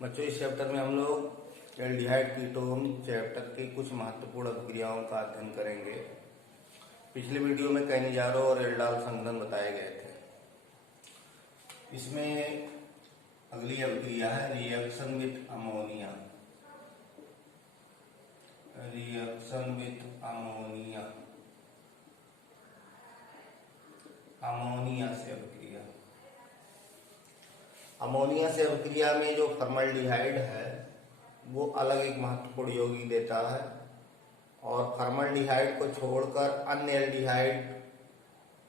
बच्चों, इस चैप्टर में हम लोग एल्डिहाइड कीटोन चैप्टर की कुछ महत्वपूर्ण अभिक्रियाओं का अध्ययन करेंगे। पिछले वीडियो में कैनिजारो और एल्डाल संघनन बताए गए थे। इसमें अगली अभिक्रिया है reaction with ammonia. Reaction with ammonia, ammonia से अभिक्रिया। अमोनिया से अभिक्रिया में जो फॉर्मल्डिहाइड है वो अलग एक महत्वपूर्ण यौगिक देता है और फॉर्मल्डिहाइड को छोड़कर अन्य एल्डिहाइड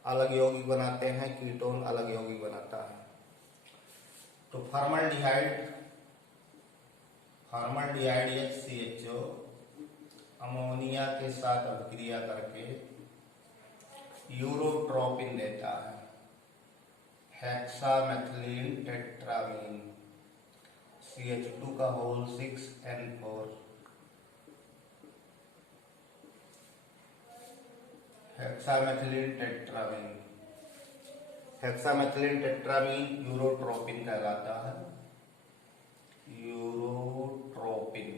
अलग यौगिक बनाते हैं, कीटोन अलग यौगिक बनाता है। तो फॉर्मल्डिहाइड HCHO अमोनिया के साथ अभिक्रिया करके यूरोट्रोपिन देता है, हेक्सामेथिलीन टेट्रामीन CH2 का whole 6N4। Hexamethylene tetrammine urotropin कहलाता है। यूरोट्रोपिन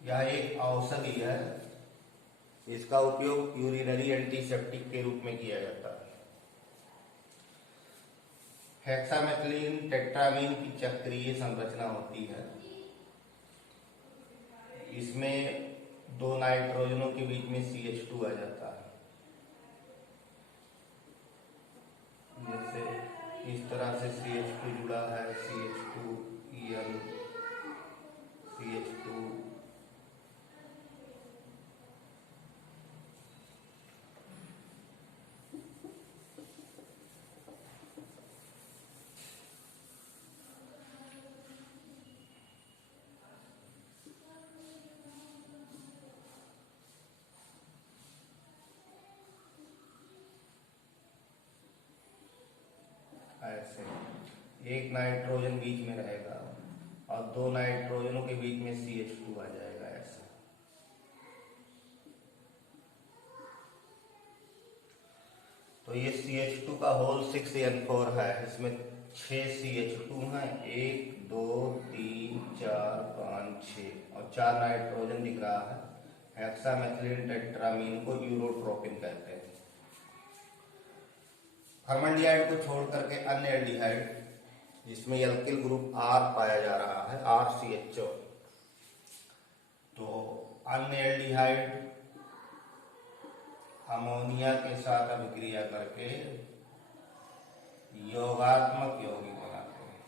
यह एक औषधि है, इसका उपयोग यूरिनरी एंटीसेप्टिक के रूप में किया जाता है। हेक्सामेथिलीन टेट्रामीन की चक्रीय संरचना होती है। इसमें दो नाइट्रोजनों के बीच में CH2 आ जाता है। जैसे इस तरह से CH2 जुड़ा है, CH2EN CH2 ऐसे एक नाइट्रोजन बीच में रहेगा और दो नाइट्रोजनों के बीच में CH2 आ जाएगा ऐसा। तो ये CH2 का होल 6N4 है। इसमें 6 CH2 हैं, 1 2 3 4 5 6 और 4 नाइट्रोजन दिख रहा है। हेक्सामेथिलीन टेट्रामीन को यूरोट्रोपिन कहते हैं। फॉर्मल्डिहाइड को छोड़ करके अन्य एल्डिहाइड जिसमें एल्किल ग्रुप R पाया जा रहा है, RCHO, तो अन्य एल्डिहाइड अमोनिया के साथ अभिक्रिया करके योगात्मक यौगिक बनाते हैं।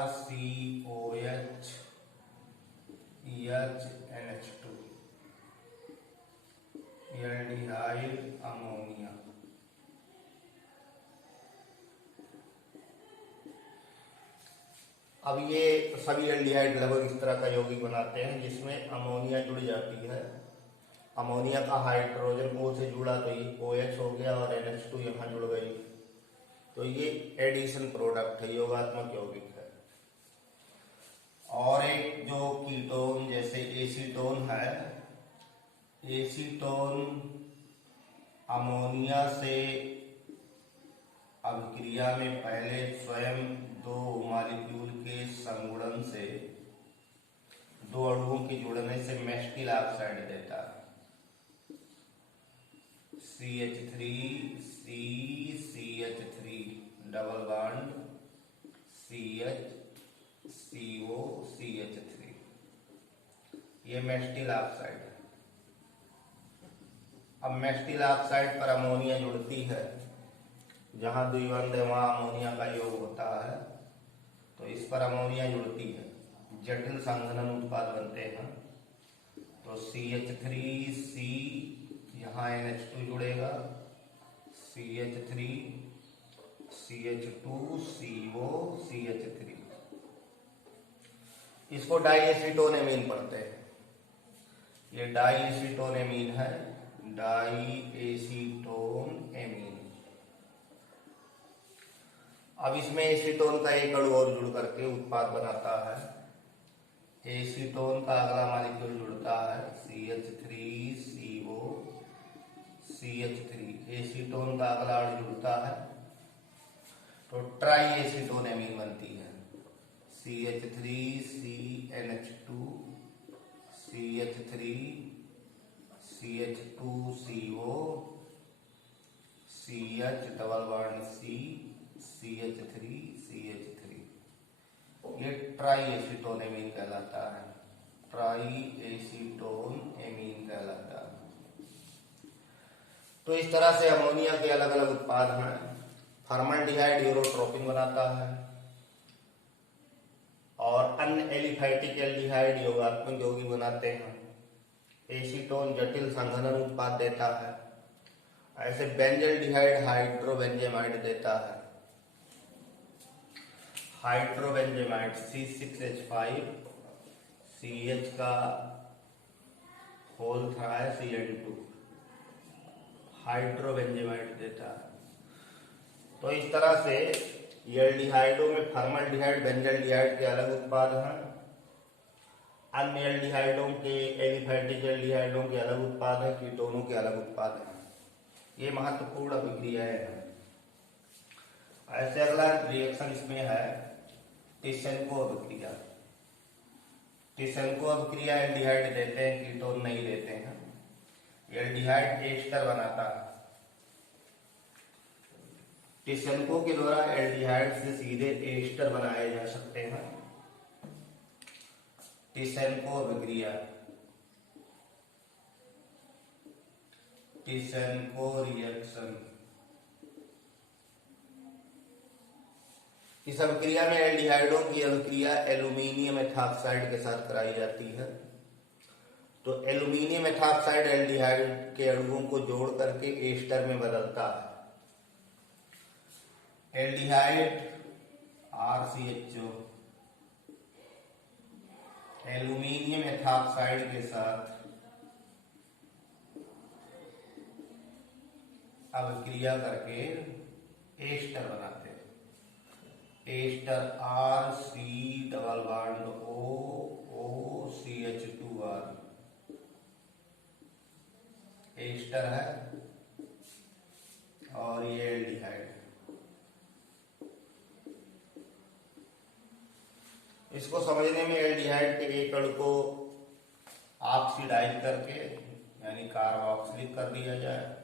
RCOH NH2 aldehyde ammonia. अब ये सभी एल्डिहाइड लगभग इस तरह का यौगिक बनाते हैं जिसमें अमोनिया जुड़ जाती है। अमोनिया का हाइड्रोजन O से जुड़ा तो ये OH हो गया और NH2 यहाँ जुड़ गई, तो ये एडिशन प्रोडक्ट है, योगात्मक यौगिक है। और एक जो कीटोन जैसे एसीटोन है, एसीटोन अमोनिया से अभिक्रिया में पहले स्वयं दो मॉलिक्यूल के संगुणन से, दो अणुओं के जुड़ने से मेस्टिल ऑक्साइड देता है, CH3CCH3 डबल बॉन्ड CHCOCH3, ये मेस्टिल ऑक्साइड है। अब मेस्टिल ऑक्साइड पर अमोनिया जुड़ती है, जहां द्विबंध है वहां अमोनिया का योग होता है, तो इस पर अमोनिया जुड़ती है, जटिल संघनन उत्पाद बनते हैं। तो CH3C यहाँ NH2 जुड़ेगा, CH3 CH2CO CH3, इसको डाईएसीटोनेमीन पढ़ते हैं। ये डाईएसीटोनेमीन है, डाईएसीटोनेमीन। अब इसमें एसीटोन का एक अणु और जुड़ करके उत्पाद बनाता है। एसीटोन का अगला मॉलिक्यूल जुड़ता है CH3CO CH3, एसीटोन का अगला अणु जुड़ता है तो ट्राई एसीटोन बनती है। CH3CNH2 CH3 CH2CO CH double bond C CH3 CH3, ये ट्राई एसीटोन कहलाता है। ट्राई एसीटोन कहलाता है। तो इस तरह से अमोनिया के अलग अलग उत्पाद हैं। फॉर्मल्डिहाइड यूरोट्रोपिन बनाता है और अन्य एलिफैटिक एल्डिहाइड योगात्मक यौगिक बनाते हैं। एसीटोन जटिल संघनन उत्पाद देता है। ऐसे बेंजल्डिहाइड हाइड्रोबेंजेमाइड देता है। हाइड्रोबेंजेमाइड C6H5 CH का होल था है CN2, हाइड्रोबेंजेमाइड देता है। तो इस तरह से एल्डिहाइडों में फॉर्मल्डिहाइड बेंजल्डिहाइड के अलग उत्पाद हैं। अन्य एल्डिहाइडों के एलिफैटिक एल्डिहाइडों के अलग उत्पाद हैं, कीटोनों के अलग उत्पाद हैं। ये महत्वपूर्ण अभिक्रियाएं हैं। ऐसे अगला रिएक्शन इसमें है टिसेन्को अभिक्रिया। टिसेन्को अभिक्रिया एल्डिहाइड देते हैं, कीटोन नहीं देते हैं। एल्डिहाइड एस्टर बनाता है। टिसेन्को के द्वारा एल्डिहाइड से सीधे एस्टर बनाए जा सकते हैं। टिसेन्को अभिक्रिया, टिसेन्को रिएक्शन। इस अभिक्रिया में एल्डिहाइडों की अभिक्रिया एल्यूमिनियम एथॉक्साइड के साथ कराई जाती है। तो एल्यूमिनियम एथॉक्साइड एल्डिहाइड के अणुओं को जोड़ करके एस्टर में बदलता है। एल्डिहाइड RCHO एल्यूमिनियम एथॉक्साइड के साथ अभिक्रिया करके एस्टर बनाते हैं। Ester RC double bond OCH2R ester है और ये एल्डिहाइड। इसको समझने में एल्डिहाइड के एक अणु को ऑक्सीडाइज करके यानी कार्बोक्सिलिक कर दिया जाए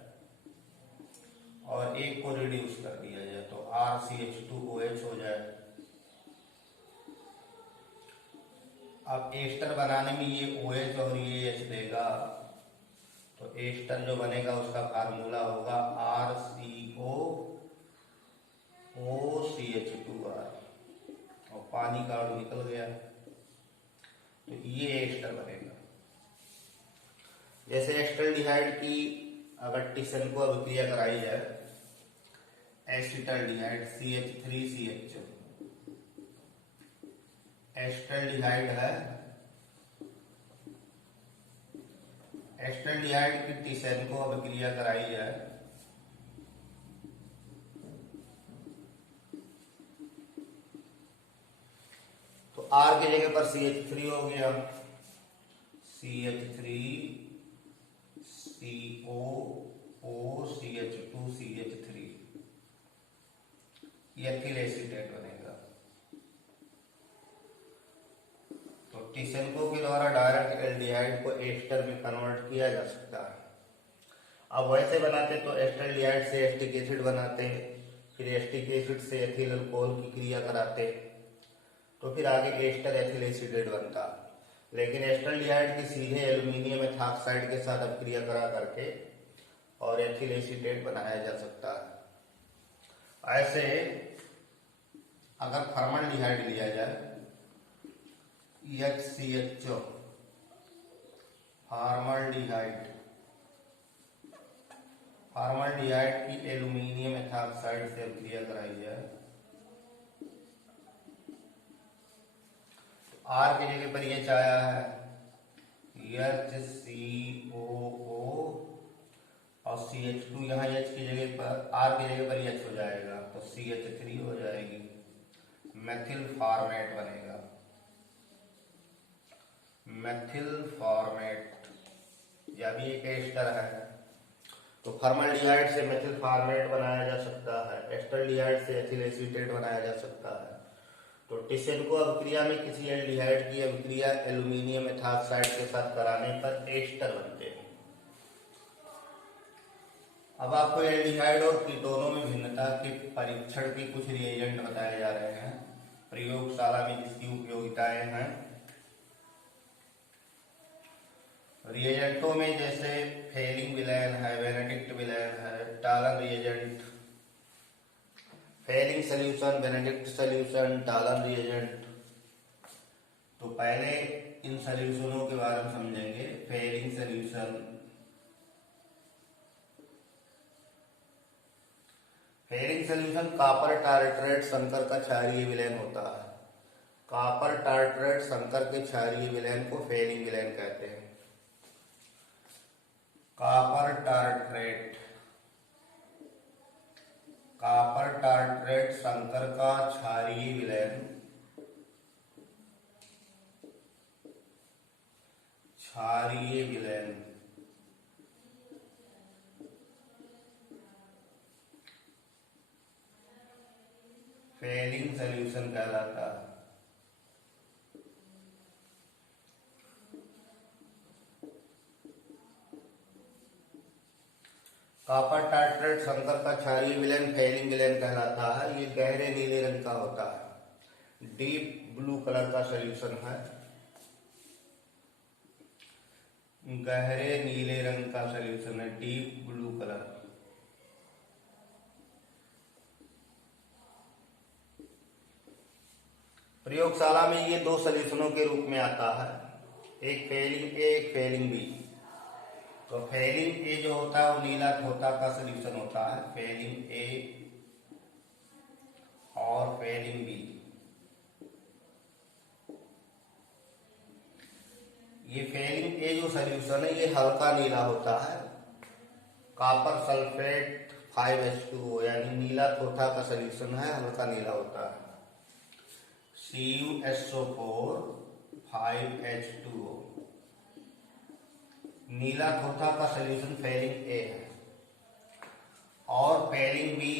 और एक को रिड्यूस कर दिया जाए तो RCH2OH हो जाए। अब एस्टर बनाने में ये OH और ये H देगा, तो एस्टर जो बनेगा उसका फार्मूला होगा RCOOCH2R और पानी का अणु निकल गया, तो ये एस्टर बनेगा। जैसे एस्टल्डिहाइड की अगर टिसेन्को अभिक्रिया कराई जाए, एसिटल्डिहाइड CH3CHO एस्टल्डिहाइड है। एस्टल्डिहाइड की टिसेन्को अभिक्रिया कराई जाए तो R की जगह पर CH3 हो गया, CH3COOCH2CH3 एथिल एसीटेट बनेगा। तो टिसेन्को के द्वारा डायरेक्ट एल्डिहाइड को एस्टर में कन्वर्ट किया जा सकता है। अब वैसे बनाते तो एस्टल्डिहाइड से एस्टिक एसिड बनाते, फिर एस्टिक एसिड से एथिल अल्कोहल की क्रिया कराते, तो फिर आगे एस्टर एथिल एसीटेट बनता। लेकिन एस्टल्डिहाइड की सीधे एल्यूमिनियम एथॉक्साइड के साथ अभिक्रिया करा करके और एथिल एसीटेट बनाया जा सकता है। ऐसे अगर फॉर्मल्डिहाइड लिया जाए HCHO फॉर्मल्डिहाइड की एल्यूमिनियम एथॉक्साइड से अभिक्रिया कराई जाए तो R की जगह पर H आया है HCOO और CH2 यहाँ H की जगह पर R की जगह पर H हो जाएगा तो CH3 हो जाएगी, मेथिल फॉर्मेट बनेगा। मेथिल फॉर्मेट या भी एक एस्टर है। तो फॉर्मल्डिहाइड से मेथिल फॉर्मेट बनाया जा सकता है, एस्टल्डिहाइड से एथिल एसीटेट बनाया जा सकता है। तो टिसेनको अभिक्रिया में किसी एल्डिहाइड की अभिक्रिया एल्यूमिनियम एथॉक्साइड के साथ कराने पर एस्टर बनते हैं। अब आपको एल्डिहाइड और कीटोनों में भिन्नता के परीक्षण के कुछ रिएजेंट बताए जा रहे हैं प्रयोगशाला में जिसकी उपयोगिताएं हैं। रिएजेंटों में जैसे फेलिंग विलैन है, बेनेडिक्ट विलैन है, Tollens reagent, Fehling solution, Benedict solution, Tollens reagent. तो पहले इन सॉल्यूशनों के बारे में समझेंगे। Fehling solution, Fehling solution copper tartrate संकर का क्षारीय विलयन होता है। कॉपर टार्ट्रेट संकर के क्षारीय विलयन को फेलिंग विलयन कहते हैं। कॉपर टार्ट्रेट, कॉपर टार्ट्रेट संकर का क्षारीय विलयन, क्षारीय विलयन फेलिंग सॉल्यूशन कहलाता है। कॉपर टार्ट्रेट संकर का क्षारीय विलयन फेलिंग विलयन कहलाता है। ये गहरे नीले रंग का होता है, डीप ब्लू कलर का सॉल्यूशन है, गहरे नीले रंग का सॉल्यूशन है, डीप ब्लू कलर। प्रयोगशाला में ये दो सॉल्यूशनों के रूप में आता है, एक फेलिंग ए, एक फेलिंग बी। तो फेलिंग ए जो होता है वो नीला थोथा का सॉल्यूशन होता है, फेलिंग ए और फेलिंग बी। ये फेलिंग ए जो सॉल्यूशन है ये हल्का नीला होता है, कॉपर सल्फेट 5H2O यानी नीला थोथा का सॉल्यूशन है, हल्का नीला होता है, CuSO4 5H2O। नीला थोथा का सॉल्यूशन फेलिंग ए है। और Fehling B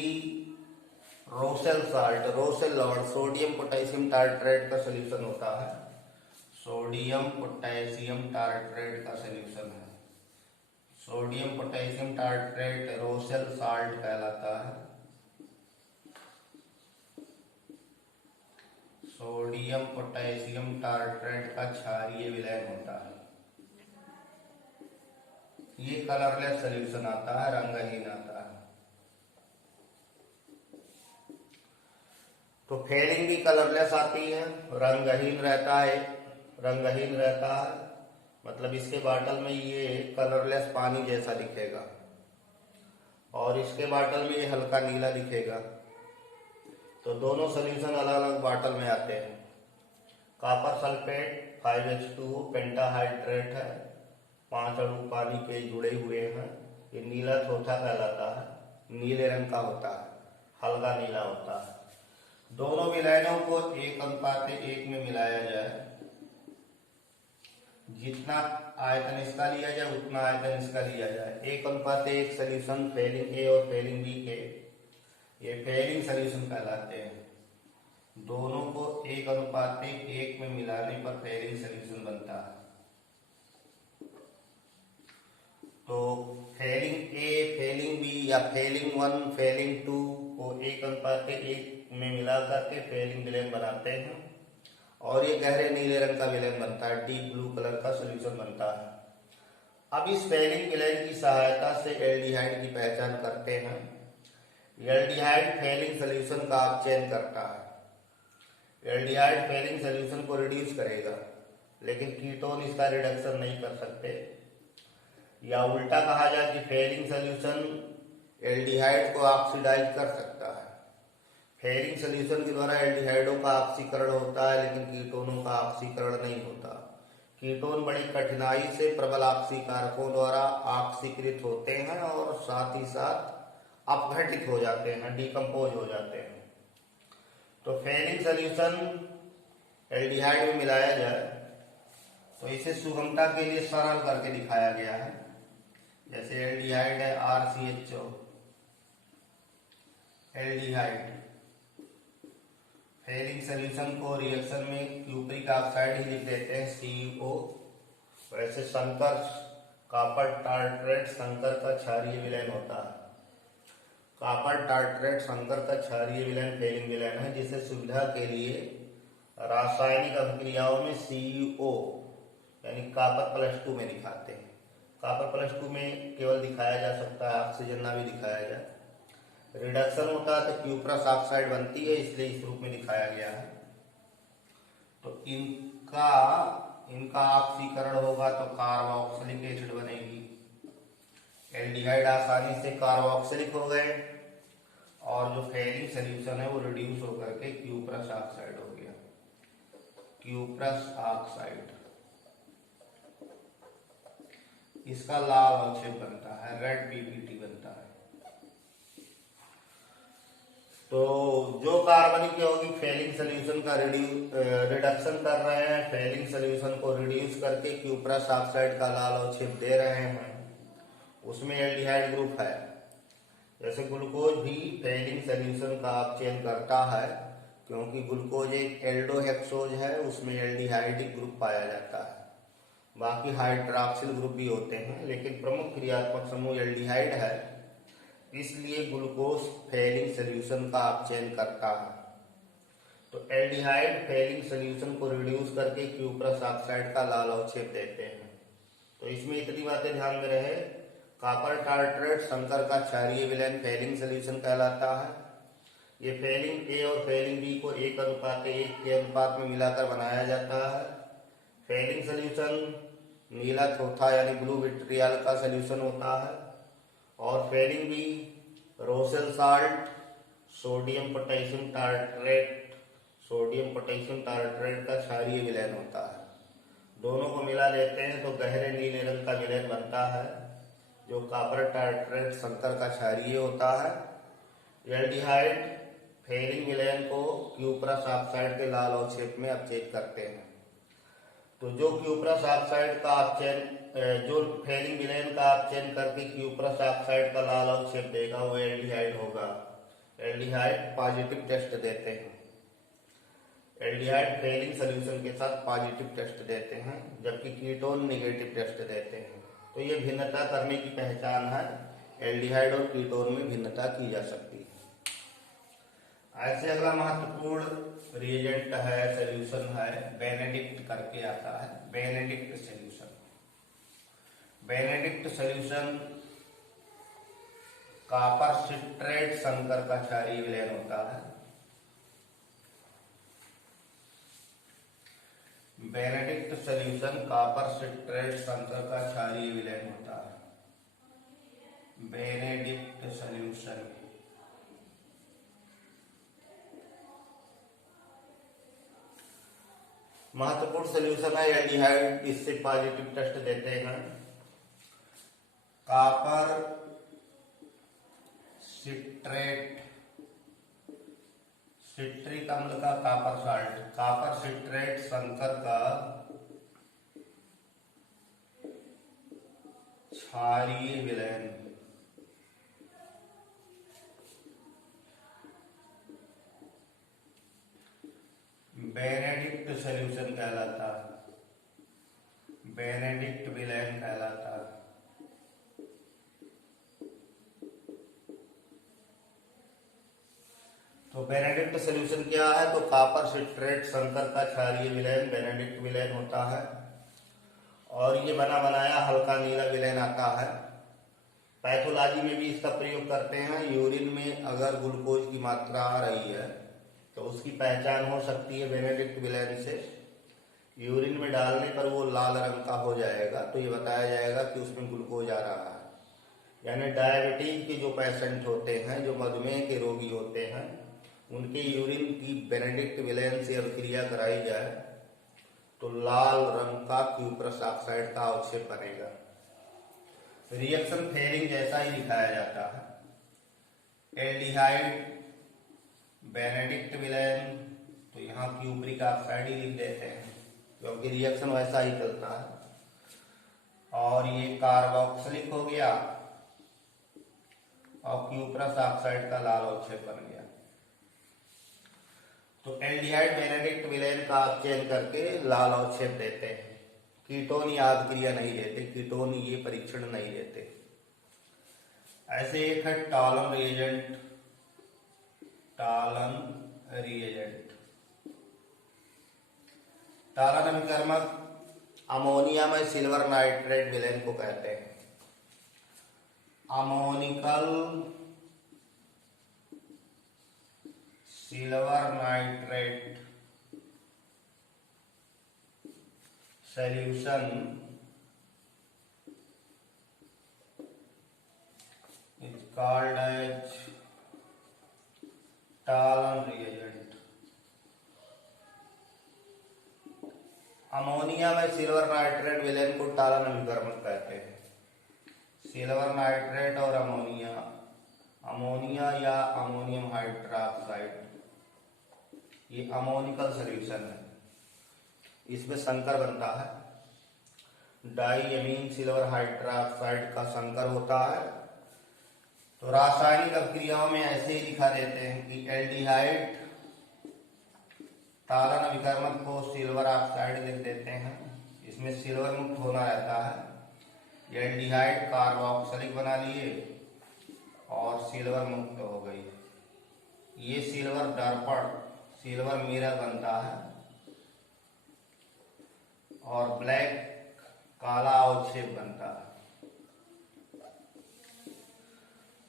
Rochelle salt, Rochelle लवण, सोडियम पोटेशियम टार्ट्रेट का सॉल्यूशन होता है, सोडियम पोटेशियम टार्ट्रेट का सॉल्यूशन है। Sodium potassium tartrate Rochelle salt कहलाता है, सोडियम पोटेशियम टार्ट्रेट का क्षारीय विलयन होता है। ये कलरलेस सॉल्यूशन आता है, रंगहीन आता है। तो फेलिंग भी कलरलेस आती है, रंगहीन रहता है, रंगहीन रहता है मतलब इसके बॉटल में ये कलरलेस पानी जैसा दिखेगा और इसके बॉटल में ये हल्का नीला दिखेगा। तो दोनों सॉल्यूशन अलग अलग बॉटल में आते हैं। कॉपर सल्फेट 5H2O पेंटाहाइड्रेट है, 5 अणु पानी के जुड़े हुए हैं, ये नीला थोथा कहलाता है, नीले रंग का होता है, हल्का नीला होता है। दोनों विलयनों को 1:1 में मिलाया जाए, जितना आयतन इसका लिया जाए उतना आयतन इसका लिया जाए। 1:1 सॉल्यूशन फेलिंग ए और फेलिंग बी के ये फेलिंग सॉल्यूशन कहलाते हैं। दोनों को 1:1 में मिलाने पर फेलिंग सॉल्यूशन बनता है। तो फेलिंग ए, फेलिंग बी या फेलिंग 1, फेलिंग 2 को 1:1 में मिला करके फेलिंग विलयन बनाते हैं और ये गहरे नीले रंग का विलयन बनता है, डीप ब्लू कलर का सॉल्यूशन बनता है। अब इस फेलिंग विलयन की सहायता से एल्डिहाइड की पहचान करते हैं। एल्डिहाइड फेलिंग सॉल्यूशन का अपचयन करता है। एल्डिहाइड फेलिंग सॉल्यूशन को रिड्यूस करेगा, लेकिन कीटोन इसका रिडक्शन नहीं कर सकते। या उल्टा कहा जाए कि फेलिंग सॉल्यूशन एल्डिहाइड को ऑक्सीडाइज कर सकता है। फेलिंग सॉल्यूशन के द्वारा एल्डिहाइडों का ऑक्सीकरण होता है, लेकिन कीटोनों का ऑक्सीकरण नहीं होता। कीटोन बड़ी कठिनाई से प्रबल ऑक्सीकारकों द्वारा ऑक्सीकृत होते हैं और साथ ही साथ अपघटित हो जाते हैं, डिकम्पोज हो जाते हैं। तो फेलिंग सॉल्यूशन एल्डिहाइड में मिलाया जाए तो इसे सुगमता के लिए सरल करके दिखाया गया है। जैसे एल्डिहाइड है RCHO, एल्डिहाइड। फेलिंग सोल्यूशन को रिएक्शन में क्यूप्रिक ऑक्साइड ही लिख देते हैं CO। वैसे संकर, कॉपर टार्ट्रेट संकर का क्षारीय विलयन होता है। कॉपर टार्ट्रेट संकर का क्षारीय विलयन फेलिंग विलयन है, जिसे सुविधा के लिए रासायनिक अभिक्रियाओं में CO यानी कॉपर+2 में दिखाते हैं। कॉपर+2 में केवल दिखाया जा सकता है, ऑक्सीजन ना भी दिखाया जाए। रिडक्शन होता है तो क्यूप्रस ऑक्साइड बनती है, इसलिए इस रूप में दिखाया गया है। तो इनका ऑक्सीकरण होगा तो कार्बोक्सिलिक एसिड बनेगी। एल्डिहाइड आसानी से कार्बोक्सिलिक हो गए और जो फेलिंग सोल्यूशन है वो रिड्यूस होकर के क्यूप्रस ऑक्साइड हो गया, क्यूप्रस ऑक्साइड। इसका लाल अवक्षेप बनता है, रेड PPT बनता है। तो जो कार्बनिक यौगिक फेलिंग सोल्यूशन का रिडक्शन कर रहे हैं, फेलिंग सोल्यूशन को रिड्यूस करके क्यूप्रस ऑक्साइड का लाल अवक्षेप दे रहे हैं, उसमें एल्डिहाइड ग्रुप है। जैसे ग्लूकोज भी फेलिंग सोल्यूशन का अपचयन करता है, क्योंकि ग्लूकोज एक एल्डोहेक्सोज है, उसमें एल्डिहाइडिक ग्रुप पाया जाता है। बाकी हाइड्रॉक्सिल ग्रुप भी होते हैं, लेकिन प्रमुख क्रियात्मक समूह एल्डिहाइड है, इसलिए ग्लूकोज फेलिंग सोल्यूशन का अपचयन करता है। तो एल्डिहाइड फेलिंग सोल्यूशन को रिड्यूस करके क्यूप्रस ऑक्साइड का लाल अवक्षेप देते हैं। तो इसमें इतनी बातें ध्यान में रहे, कॉपर टार्ट्रेट संकर का क्षारीय विलयन फेलिंग सोल्यूशन कहलाता है। ये फेलिंग A और फेलिंग B को 1:1 के अनुपात में मिलाकर बनाया जाता है। फेलिंग सोल्यूशन नीला थोथा यानी ब्लू विट्रियल का सोल्यूशन होता है, और फेलिंग भी Rosell salt, sodium potassium tartrate का क्षारीय विलयन होता है। दोनों को मिला लेते हैं तो गहरे नीले रंग का विलयन बनता है, जो कॉपर टार्ट्रेट संकर का क्षारीय होता है। एल्डिहाइड फेलिंग विलयन को क्यूप्रस ऑक्साइड के लाल अवक्षेप में अपचयित करते हैं। तो जो क्यूप्रस ऑक्साइड का अपचयन, जो फेलिंग विलयन का अपचयन करके क्यूप्रस ऑक्साइड का लाल अवक्षेप देगा, वो एल्डिहाइड होगा। एल्डिहाइड पॉजिटिव टेस्ट देते हैं, एल्डिहाइड फेलिंग सोल्यूशन के साथ पॉजिटिव टेस्ट देते हैं, जबकि कीटोन नेगेटिव टेस्ट देते हैं। तो ये भिन्नता करने की पहचान है, एल्डिहाइड और कीटोन में भिन्नता की जा सकती है। ऐसे अगला महत्वपूर्ण रिएजेंट है, सोल्यूशन है, बेनेडिक्ट करके आता है, Benedict solution. Benedict solution copper citrate संकर का क्षारीय विलयन होता है। बेनेडिक्ट सोल्यूशन कॉपर सिट्रेट संकर का क्षारीय विलयन होता है। बेनेडिक्ट सोल्यूशन महत्वपूर्ण सोल्यूशन है, एल्डिहाइड इससे पॉजिटिव टेस्ट देते हैं। कॉपर सिट्रेट, सिट्रिक अम्ल का कॉपर साल्ट, कॉपर सिट्रेट संकर का क्षारीय विलयन। बेनेडिक्ट सोल्यूशन कहलाता है, बेनेडिक्ट विलयन कहलाता है। तो बेनेडिक्ट सोल्यूशन क्या है? तो कॉपर सिट्रेट संकर का क्षारीय विलयन बेनेडिक्ट विलयन होता है, और ये बना बनाया हल्का नीला विलयन आता है। पैथोलॉजी में भी इसका प्रयोग करते हैं। यूरिन में अगर ग्लूकोज की मात्रा आ रही है तो उसकी पहचान हो सकती है बेनेडिक्ट विलयन से। यूरिन में डालने पर वो लाल रंग का हो जाएगा, तो ये बताया जाएगा कि उसमें ग्लूकोज आ रहा है। यानी डायबिटीज के जो पेशेंट होते हैं, जो मधुमेह के रोगी होते हैं, उनके यूरिन की बेनेडिक्ट विलयन से अभिक्रिया कराई जाए तो लाल रंग का क्यूप्रस ऑक्साइड का अवक्षेप बनेगा। रिएक्शन फेलिंग जैसा ही दिखाया जाता है। एल्डिहाइड बेनेडिक्ट विलयन, तो यहाँ क्यूप्रिक ऑक्साइड ही लिख देते हैं, क्योंकि रिएक्शन वैसा ही चलता है। और ये कार्बोक्सिलिक हो गया और क्यूप्रस ऑक्साइड का लाल अवक्षेप बन गया। तो एल्डिहाइड बेनेडिक्ट विलेन का चयन करके लाल अवक्षेप देते हैं। कीटोन याद क्रिया नहीं लेते, कीटोन ये परीक्षण नहीं लेते। ऐसे एक है Tollens reagent. Tollens reagent, Tollens अभिकर्मक अमोनिया में सिल्वर नाइट्रेट विलेन को कहते हैं। Ammoniacal silver nitrate solution is called as Tollens reagent. Ammonia में सिल्वर नाइट्रेट विलेन को टॉलन अभिकर्मक कहते हैं। सिल्वर नाइट्रेट और अमोनिया, अमोनिया या अमोनियम हाइड्रोक्साइड, ये अमोनिकल सॉल्यूशन है। इसमें संकर बनता है, डाईएमीन सिल्वर हाइड्रोक्साइड का संकर होता है। तो रासायनिक अभिक्रियाओं में ऐसे ही दिखा देते हैं कि एल्डिहाइड टॉलन अभिकर्मक को सिल्वर ऑक्साइड लिख देते हैं, इसमें सिल्वर मुक्त होना रहता है। एल्डिहाइड कार्बोक्सिलिक बना लिए और सिल्वर मुक्त हो गई। ये सिल्वर दर्पण, सिल्वर मिरर बनता है और ब्लैक काला अवक्षेप बनता है।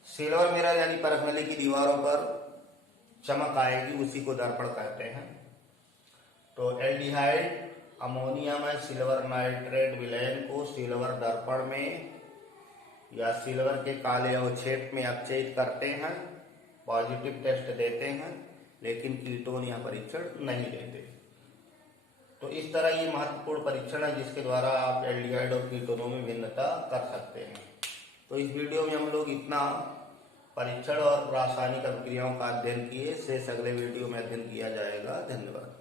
सिल्वर मिरर यानी परखनली की दीवारों पर चमक आएगी, उसी को दर्पण कहते हैं। तो एल्डिहाइड अमोनिया में सिल्वर नाइट्रेट विलेन को सिल्वर दर्पण में या सिल्वर के काले अवक्षेप में अपचयित करते हैं, पॉजिटिव टेस्ट देते हैं, लेकिन कीटोन या परीक्षण नहीं देते। तो इस तरह ये महत्वपूर्ण परीक्षण है जिसके द्वारा आप एल्डिहाइड और कीटोनों में भिन्नता कर सकते हैं। तो इस वीडियो में हम लोग इतना परीक्षण और रासायनिक अभिक्रियाओं का अध्ययन किए। शेष अगले वीडियो में अध्ययन किया जाएगा। धन्यवाद।